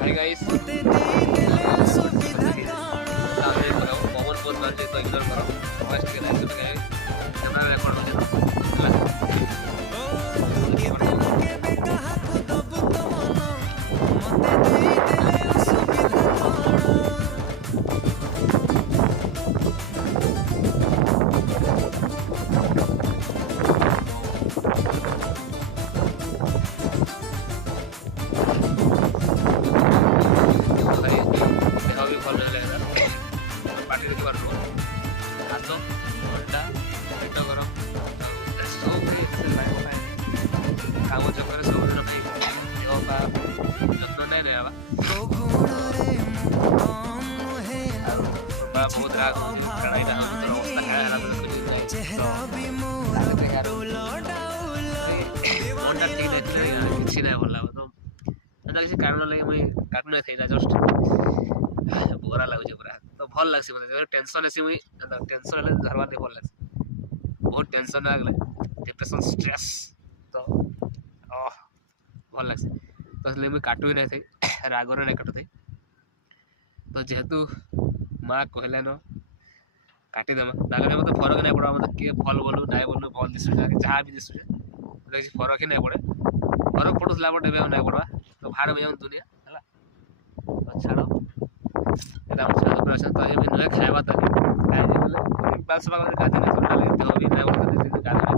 hi guys सामने करो पवन बहुत बार से तो इग्नोर करो फर्स्ट के लाइव पे गए कैमरा रिकॉर्ड हो जाता भाई देह भी भल लगेगा पार्टी देखि बार हाथ घंटा पेट गरम सब काम चक्कर सब दिन भाई देह का যত্ন नहीं रहा बहुत राग लड़ाई रहा तो अवस्था है मनटा ठीक नहीं किसी नहीं भल लगे तो किसी कारण लगे मुझे काटू नहीं थी जस्ट बोरा लगुचे पूरा तो भल लगसी मतलब टेंशन आसी मुई टेंशन है धरवा दे भल लगसी बहुत टेंशन आ गले डिप्रेशन स्ट्रेस तो भल लगसी तो इसलिए मुई काटू ही नहीं थी रागरे नहीं काटू थी तो जेहेतु माँ कहले न काटिदेमा नागरे मतलब फरक नहीं पड़ा मतलब किए भल बोलू नहीं बोलू भल दिशु जहाँ भी दिशु किसी फरक ही नहीं पड़े फरक पड़ूला बट एवं नहीं पड़वा तो बाहर में जाऊँ दुनिया है तो छाड़ এটা আমার সাথে প্রেশার তো আমি নয় খাইবা তো খাই যে বলে বাস বাগানে কাজে না ছোট লাগে দেহ भी नहीं बोलते गाड़ी